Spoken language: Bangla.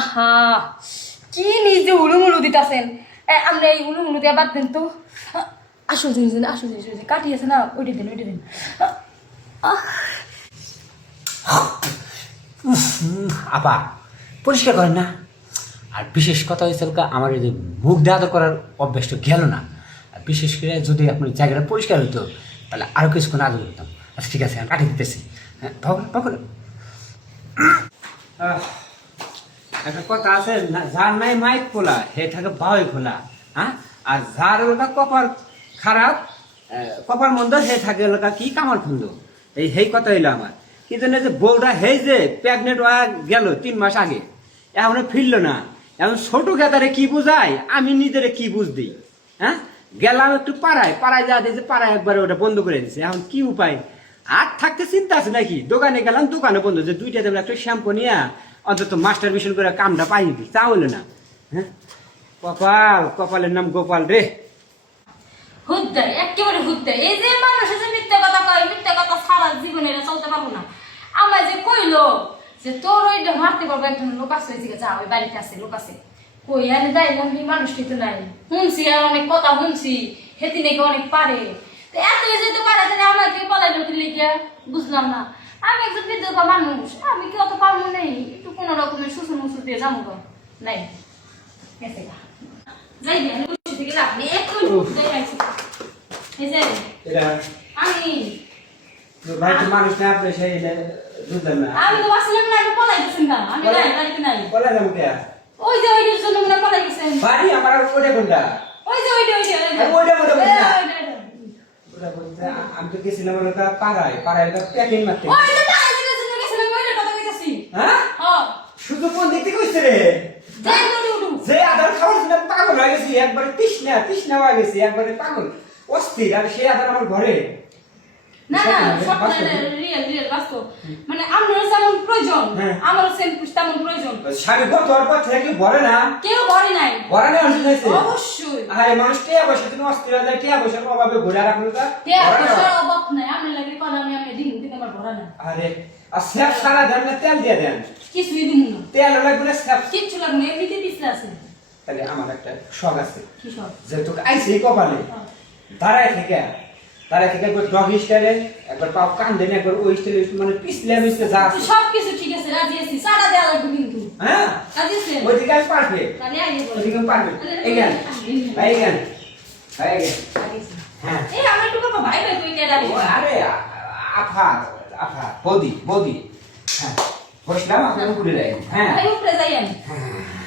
আহা, কি নিজে উলুমুলু দিতাছেন? আমরা এই উলুমুলু দিয়ে বাদ দেন তো। আসো জিনিস আসো জিনিস কাটি আছে না, ওইটা দিন ওইটা দিন। আপা, পরিষ্কার করেন না। আর বিশেষ কথা হয়েছে আমার এই যে মুখ আদর করার অভ্যাসটা গেল না? আর বিশেষ করে যদি আপনার জায়গাটা পরিষ্কার হতো তাহলে আরও কিছুক্ষণ আদর করতাম। আচ্ছা ঠিক আছে, আমি কাটিয়ে দিতেছি। হ্যাঁ ভগবান ভগবান একটা কথা আছে যার নাই মাইক খোলা হে থাকে বাউই খোলা হ্যাঁ? আর যার এলাকা কপার খারাপ কপার মন্দ হে থাকে এলাকা কি? কামার খুন্দ। এই হেই কথা হইল আমার। কিন্তু যে বউটা হেই যে প্রেগনেন্ট হওয়া গেল তিন মাস আগে, এখনও ফিরলো না। এখন ছোট খেতারে কি বুঝাই আমি নিজেরে কি বুঝ দিই? হ্যাঁ? গেলাম একটু পাড়ায় পাড়ায় যা দিয়েছে, পাড়ায় একবারে ওটা বন্ধ করে দিছে। এখন কি উপায়? আর থাকতে চিন্তা আছে নাকি? দোকানে গেলাম, দোকানে বন্ধ যে দুইটা দেবে একটা শ্যাম্পু নিয়ে অন্তত মাস্টার মিশন করে কামটা পাই দিই। তা হলো না। হ্যাঁ? কপাল, কপালের নাম গোপাল রে। হুদ্দাই একেবারে হুদ্দাই এই যে মানুষ যে মিথ্যা কথা কয়, মিথ্যা কথা সারা জীবনে চলতে পারব না। আমার যে কইলো যে তোর ওই মারতে পারব, একজন লোক আছে, ওই যা, ওই বাড়িতে আছে, লোক আছে। কই আরে দাই আমি মানুষটি তো নাই। শুনছি আর অনেক কথা শুনছি, হেতি নাকি অনেক পারে। এত যেতে পারে, তাহলে আমাকে পলাই লোক লিখে বুঝলাম না। আমি একজন বিধবা মানুষ আমি কি অত পারব নেই? একটু কোনো রকমের সুসুর মুসুর দিয়ে যাব গো। নাই। গেছে গা। যাই আমি বসে থেকে লাভ নেই এক্ষুনি যাই আছি। এই যে, আমি ভাই তো মানুষ না আপনি সেই বুঝলেন না। আমি তো বাসিলাম না আমি পলাই গেছেন গা। আমি নাই বাড়িতে নাই। বলে যাব কে? ওই যে জন্য মনে হয় পলাই গেছেন। বাড়ি আমার আর ওটা কোনটা? ওই যে ওইটা আর ওইটা কোনটা ওইটা? ওইটা, ওইটা। ওটা বলতে আ- আমি তো গেছিলাম ওটা পাড়ায় পাড়ায় ওটা প্যাকিং মারতে। হ্যাঁ? শুধু কোন রে। যে খাওয়ার জন্য পাগল হয়ে গেছি একবারে তৃষ্ণা তৃষ্ণা হয়ে গেছি একবারে পাগল। অস্থির আর সেই আধার আমার ঘরে। না না রিয়েল রিয়েল বাস্তব। মানে আপনার যেমন প্রয়োজন হ্যাঁ। আমারও সেম তেমন প্রয়োজন। স্বামী ঘর তোর পর থেকে ভরে না। কেউ ঘরে নাই। ভরে না অসুবিধা হয়েছে অবশ্যই। আরে মানুষ টিয়া বসে তুমি অস্থির হয়ে যায় টিয়া অভাবে ঘুরে রাখল তা। কে ভরে না। পয়সার অভাব নাই আমি লাগে কোন আমি আমি দিন দিন আমার ভরা না। আরে আর স্যাপ সারা দেন না তেল দিয়ে দেন। কিছুই দিন না। তেল লাগবে না স্যাপ কিচ্ছু লাগবে না এমনিতে দিসলে আছে। তাহলে আমার একটা শখ আছে। কি সব যেহেতু আইসি কপালে। হ্যাঁ। দাঁড়ায় থেকে দাঁড়ায় থেকে একবার ডগ স্টাইলে একবার পাও কান দেন একবার ওই স্টাইলে মানে পিছলে মিছলে যা আছে। সব কিছু ঠিক আছে রাজি আছি সারা দেওয়া লাগবে কিন্তু। হ্যাঁ? রাজি আছে ওইদিকে আমি পারফেক্ট তাহলে আগে বলো। ওইদিকে আমি পারফেক্ট এইখান ভাই এইখান ভাই এইখান হ্যাঁ। এই আমার একটু বাবা ভাই ভাই তুই কেডা ও, আরে আফা আফা বৌদি বৌদি। হ্যাঁ। বসলাম আপনার উপরে যাই। হ্যাঁ। উপরে যাই আমি। হ্যাঁ।